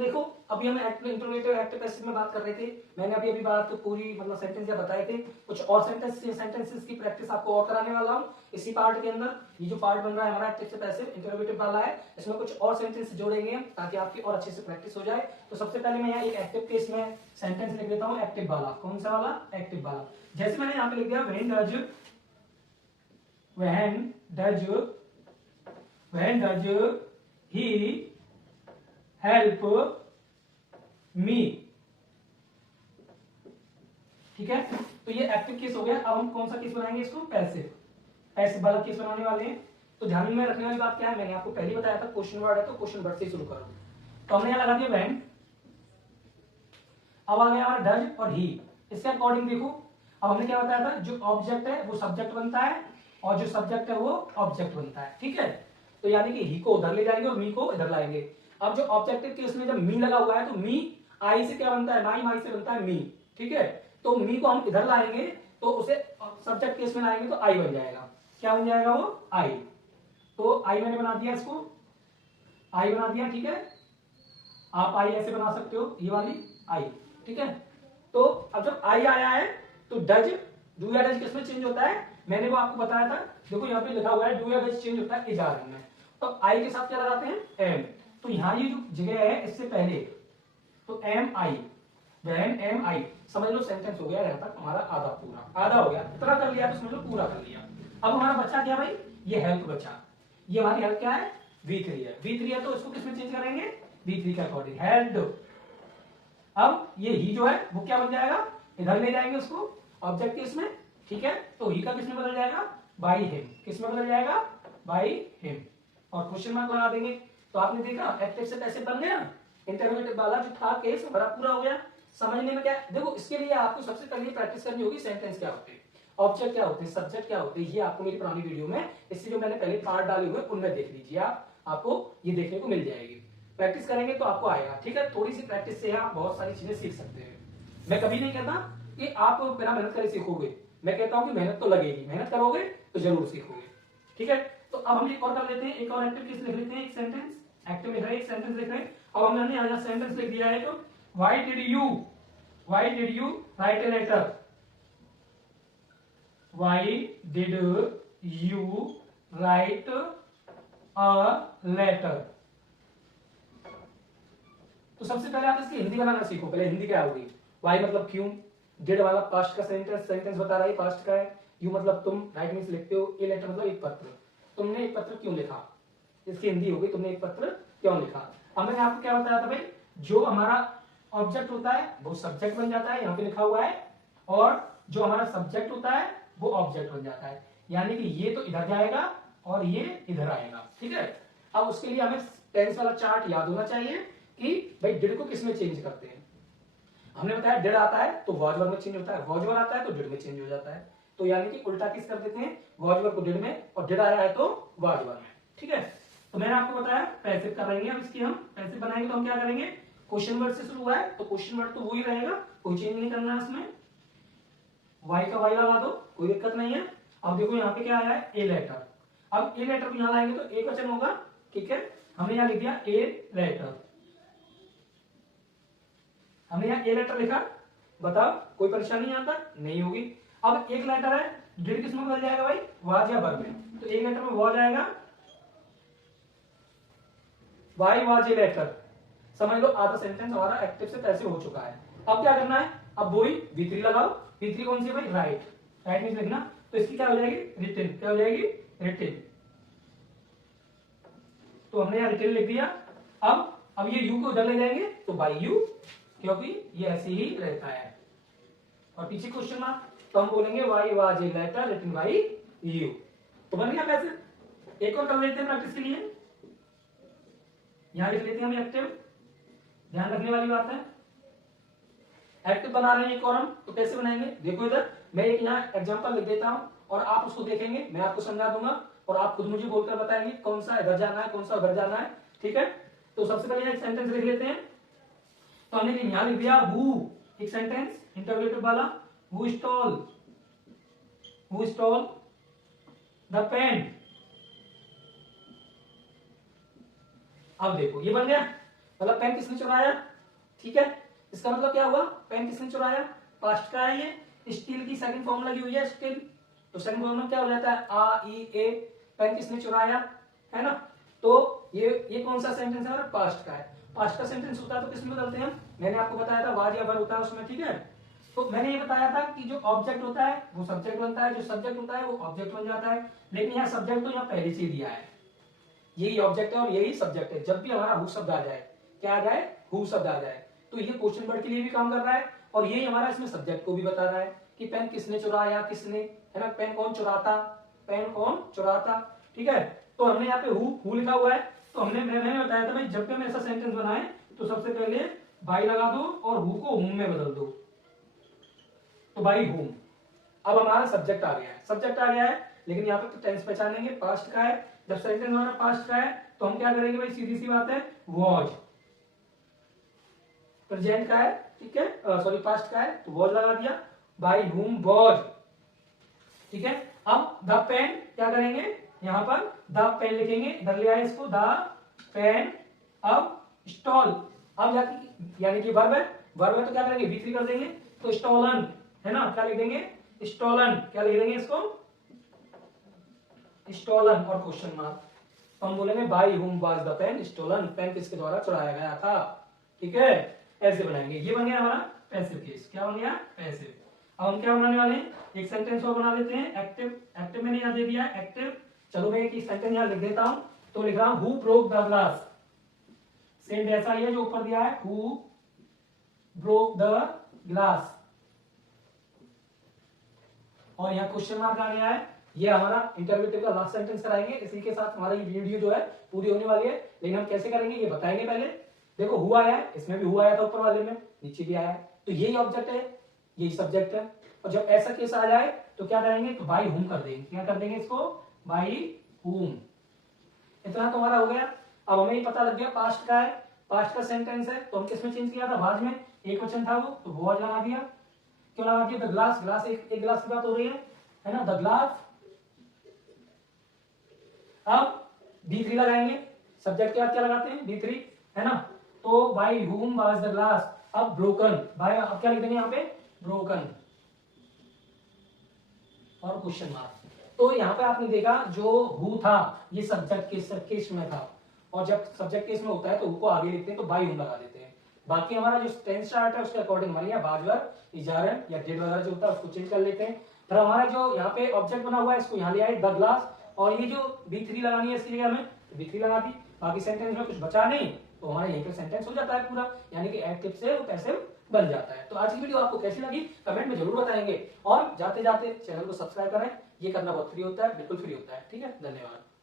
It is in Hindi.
देखो अभी हम इंट्रोगेटिव एक्टिव पैसिव में बात कर रहे थे। मैंने अभी बात पूरी मतलब सेंटेंस या बताए थे। कुछ और सेंटेंसेस की प्रैक्टिस आपको और कराने वाला हूँ इसी पार्ट के अंदर। ये जो पार्ट बन रहा है हमारा एक्टिव से पैसिव इंट्रोगेटिव वाला है, इसमें कुछ और सेंटेंस जोड़ेंगे हम ताकि आपकी और अच्छे से प्रैक्टिस हो जाए। तो सबसे पहले मैं यहाँ एक एक्टिव केस में सेंटेंस लिख देता हूँ, एक्टिव वाला। कौन सा वाला? एक्टिव वाला। जैसे मैंने यहाँ पे लिख दिया when does he help me. ठीक है, तो ये एक्टिव केस हो गया। अब हम कौन सा केस बनाएंगे? इसको पैसिव वाला केस बनाने वाले हैं। तो ध्यान में रखने वाली बात क्या है, मैंने आपको पहले बताया था क्वेश्चन वर्ड है तो क्वेश्चन वर्ड से शुरू करो। तो हमने यहां लगा दिया व्हेन, अब आ गया हमारा डज और ही। इसके अकॉर्डिंग देखो, अब हमने क्या बताया था, जो ऑब्जेक्ट है वो सब्जेक्ट बनता है और जो सब्जेक्ट है वो ऑब्जेक्ट बनता है। ठीक है, तो यानी कि ही को उधर ले जाएंगे और मी को इधर लाएंगे। अब जो ऑब्जेक्टिव केस में जब मी लगा हुआ है तो मी आई से क्या बनता है? माई से बनता है मी। ठीक है, तो मी को हम इधर लाएंगे तो उसे सब्जेक्ट केस में लाएंगे तो आई बन जाएगा। क्या बन जाएगा? वो आई। तो आई मैंने बना दिया, इसको आई बना दिया। ठीक है, आप आई ऐसे बना सकते हो, ये वाली आई। ठीक है, तो अब जब आई आया है तो डज, डू या डज किसमें चेंज होता है? मैंने वो आपको बताया था। देखो यहाँ पे लिखा हुआ है डू या डज चेंज होता है इज आर में। तो आई के साथ क्या लगाते हैं? एम। तो यहाँ ये जो जगह है इससे पहले तो एम आई, व्हेन एम आई, समझ लो सेंटेंस हो गया यहाँ तक हमारा आधा पूरा। आधा हो गया, इतना कर लिया तो समझ लो पूरा कर लिया। अब हमारा बच्चा क्या भाई? ये हेल्प बचा। ये हमारी हेल्प क्या है? V3 है। V3 है तो इसको किसमें चेंज करेंगे? V3 के अकॉर्डिंग हेल्प। अब ये ही जो है वो क्या बन जाएगा? इधर ले जाएंगे उसको ऑब्जेक्ट केस में। ठीक है, तो ही का किसमें बदल जाएगा? By him. किसमें बदल जाएगा? By him. और क्वेश्चन मार्क लगा देंगे। तो आपने देखा एक्टिव से पैसिव बन गया। इंटरोगेटिव वाला जो था केस बड़ा पूरा हो गया। समझने में क्या, देखो इसके लिए आपको सबसे पहले प्रैक्टिस करनी होगी सेंटेंस क्या होते हैं, ऑब्जेक्ट क्या होते हैं, सब्जेक्ट क्या होते हैं। ये आपको मेरी पुरानी वीडियो में, इससे जो मैंने पहले पार्ट डाले हुए उनमें देख लीजिए आप, आपको ये देखने को मिल जाएगी। प्रैक्टिस करेंगे तो आपको आएगा। ठीक है, थोड़ी सी प्रैक्टिस से आप बहुत सारी चीजें सीख सकते हैं। मैं कभी नहीं कहता कि आप बिना मेहनत करे सीखोगे, मैं कहता हूं कि मेहनत तो लगेगी, मेहनत करोगे तो जरूर सीखोगे। ठीक है, तो अब हम एक और कर लेते हैं, एक और एक्टिव केस लिख लेते हैं। एक सेंटेंस एक्टिव लिख रहे हैं, एक सेंटेंस लिख रहे हैं। अब हमने यहाँ सेंटेंस लिख दिया है। तो why did you write a letter? Why did you write a letter? तो सबसे पहले आप इसकी हिंदी बनाना सीखो। पहले हिंदी क्या होगी? वाई मतलब क्यों, डिड वाला पास्ट का सेंटेंस बता रहा है, पास्ट का है। यू मतलब तुम, राइट मींस लिखते हो, ए लेटर मतलब एक पत्र। तुमने एक पत्र क्यों लिखा? इसकी हिंदी होगी तुमने एक पत्र क्यों लिखा। अब मैंने आपको क्या बताया था भाई, जो हमारा ऑब्जेक्ट होता है वो सब्जेक्ट बन जाता है, यहाँ पे लिखा हुआ है, और जो हमारा सब्जेक्ट होता है वो ऑब्जेक्ट बन जाता है। यानी कि ये तो इधर जाएगा और ये इधर आएगा। ठीक है, अब उसके लिए हमें टेंस वाला चार्ट याद होना चाहिए कि भाई डिड को किसमें चेंज करते हैं। हमने बताया डिड आता है तो वॉज वर्ब में चेंज होता है, वॉज वर्ब आता है तो डिड में चेंज हो जाता है। तो यानी कि उल्टा किस कर देते हैं, वॉज वर्ब को डिड में और डिड आया है तो वॉज वर्ब में। ठीक है, तो मैंने आपको बताया पैसिव कर रहेंगे। अब इसकी हम पैसिव बनाएंगे तो हम क्या करेंगे, क्वेश्चन वर्ड से शुरू हुआ है तो क्वेश्चन वर्ड तो वही रहेगा, कोई चेंज नहीं करना है इसमें। वाई का वाई लगा दो, कोई दिक्कत नहीं है। अब देखो यहाँ पे क्या आया है, ए लेटर। अब ए लेटर को यहाँ लाएंगे तो एक वचन होगा। ठीक है, हमने यहाँ लिख दिया ए लेटर। हमने यहाँ ए लेटर लिखा, बताओ कोई परेशानी यहाँ तक नहीं होगी। अब एक लेटर है, डिड किसमें बदल जाएगा भाई, वाज या वर्ब में। तो एक लेटर में वाज आएगा, वाई वाज ए लेटर। समझ लो आधा सेंटेंस हमारा एक्टिव से पैसिव हो चुका है। अब क्या करना है, अब वही V3 लगाओ। V3 कौन सी भाई, राइट। राइट मींस लिखना, तो इसकी क्या हो जाएगी, रिटन। क्या हो जाएगी, रिटन। तो हमने यहाँ रिटन लिख दिया। अब ये यू को उधर ले जाएंगे तो बाई यू, क्योंकि ये ऐसे ही रहता है। और पीछे क्वेश्चन मार्क, तो हम बोलेंगे why was a letter written by you. तो बन गया पैसिव। एक और कर लेते हैं प्रैक्टिस के लिए, यहां लिख लेते हैं हम एक्टिव। ध्यान रखने वाली बात है, एक्टिव बना रहे हैं एक और हम, तो कैसे बनाएंगे, देखो इधर मैं एक यहाँ एग्जांपल लिख देता हूं और आप उसको देखेंगे, मैं आपको समझा दूंगा और आप खुद मुझे बोलकर बताएंगे कौन सा इधर जाना है कौन सा उधर जाना है। ठीक है, तो सबसे पहले एक सेंटेंस लिख लेते हैं। तो हमने यहां लिख दिया हु, एक सेंटेंस इंटरोगेटिव वाला, हु स्टॉल द पेन। अब देखो ये बन गया। मतलब पेन किसने चुराया, ठीक है। इसका मतलब क्या हुआ, पेन किसने चुराया, पास्ट का है ये। स्टील की सेकंड फॉर्म लगी हुई है स्टील, तो सेकंड फॉर्म में क्या हो जाता है आ ई ए, पेन किसने चुराया, है ना। तो ये कौन सा सेंटेंस है, पास्ट का है। पास्ट का सेंटेंस होता है तो किसमें बदलते हैं, मैंने आपको बताया था वाज या वर होता है उसमें, ठीक है। तो मैंने ये बताया था कि जो ऑब्जेक्ट होता है वो सब्जेक्ट बनता है, जो सब्जेक्ट होता है वो ऑब्जेक्ट बन जाता है। लेकिन यहाँ सब्जेक्ट तो यहाँ पहले से ही दिया है, यही ऑब्जेक्ट है और यही सब्जेक्ट है। जब भी हमारा हु शब्द आ जाए, क्या आ जाए, हु शब्द आ जाए, तो ये क्वेश्चन वर्ड के लिए भी काम कर रहा है और ये हमारा इसमें सब्जेक्ट को भी बता रहा है कि पेन किसने चुराया, किसने, है ना, पेन कौन चुराता, पेन कौन चुराता, ठीक है। तो हमने यहाँ पे हु लिखा हुआ है, तो मैंने बताया था भाई जब भी हम ऐसा सेंटेंस बनाए तो सबसे पहले बाई लगा दो और हु को हुम में बदल दो, तो बाई हुम। अब हमारा सब्जेक्ट आ गया है, सब्जेक्ट आ गया है, लेकिन यहाँ पे तो टेंस पहचानेंगे, पास्ट का है। जब सेंटेंस हमारा पास्ट का है तो हम क्या करेंगे भाई, सीधी सी बात है, वॉज। प्रेजेंट का है, ठीक है, सॉरी पास्ट का है तो वॉज लगा दिया, बाई हुम वॉज, ठीक है। अब द पेन क्या करेंगे, यहां पर द पेन लिखेंगे, इधर ले आए इसको, द पेन। अब स्टॉल, अब यानी कि वर्ब है, वर्ब है तो क्या करेंगे, V3 कर देंगे, तो स्टॉलन, है ना, क्या लिख देंगे, स्टॉलन, क्या लिख देंगे इसको, स्टॉलन और क्वेश्चन मार्क। तो हम बोलेंगे by whom was the pen stolen, pen किसके द्वारा चुराया गया था, ठीक है। ऐसे बनाएंगे, ये बन गया हमारा पैसिव केस। क्या बन गया, पैसिव। अब हम क्या बनाने वाले हैं, एक सेंटेंस और बना लेते हैं, एक्टिव। एक्टिव मैंने यहाँ दे दिया है, एक्टिव। चलो मैं एक सेंटेंस यहाँ लिख देता हूं, तो लिख रहा हूं who broke the glass, same ऐसा ही है जो ऊपर दिया है, हु ब्रोक द ग्लास, और यहाँ क्वेश्चन मार्क आ गया है। ये हमारा इंटरव्यूटिव का लास्ट सेंटेंस कराएंगे, इसी के साथ हमारी वीडियो जो है पूरी होने वाली है। लेकिन हम कैसे करेंगे ये बताएंगे पहले। देखो हुआ है, इसमें भी हुआ आया था ऊपर वाले में, नीचे भी आया है, तो यही ऑब्जेक्ट है, यही सब्जेक्ट है। और जब ऐसा केस आ जाए तो क्या करेंगे, तो बाई हुम कर देंगे। क्या कर देंगे इसको, बाई हुम। इतना तो हमारा हो गया। अब हमें ये पता लग गया पास्ट का है, पास्ट का सेंटेंस है, तो हम किसमें चेंज किया था, वाज में, एक वचन था वो, तो वाज लगा दिया। क्यों लगा दिया, द ग्लास, ग्लास एक गिलास की बात हो रही है ना, द ग्लास। अब B3 लगाएंगे, सब्जेक्ट के बाद क्या लगाते हैं, B3, है ना। तो by whom was the glass, अब ब्रोकन, भाई अब क्या लिख देंगे यहाँ पे, ब्रोकन और क्वेश्चन मार्क। तो यहाँ पे आपने देखा जो हु था ये सब्जेक्ट केस में था, और जब सब्जेक्ट केस में होता है तो हु को आगे लिखते हैं, तो बाई हुम लगा देते हैं। बाकी हमारा जो टेंस स्टार्ट है उसके अकॉर्डिंग हमारे यहाँ बाजवर, इजारन या डेड वगैरह जो होता है उसको चेंज कर लेते हैं। फिर हमारा जो यहाँ पे ऑब्जेक्ट बना हुआ है इसको यहाँ ले आए, द ग्लास, और ये जो B3 लगानी है इसकी जगह में B3 लगा दी। बाकी सेंटेंस में कुछ बचा नहीं, तो हमारा यहीं पे सेंटेंस हो जाता है पूरा, यानी कि एक्टिव से वो पैसिव बन जाता है। तो आज की वीडियो आपको कैसी लगी कमेंट में जरूर बताएंगे, और जाते जाते चैनल को सब्सक्राइब करें, ये करना बहुत फ्री होता है, बिल्कुल फ्री होता है, ठीक है। धन्यवाद।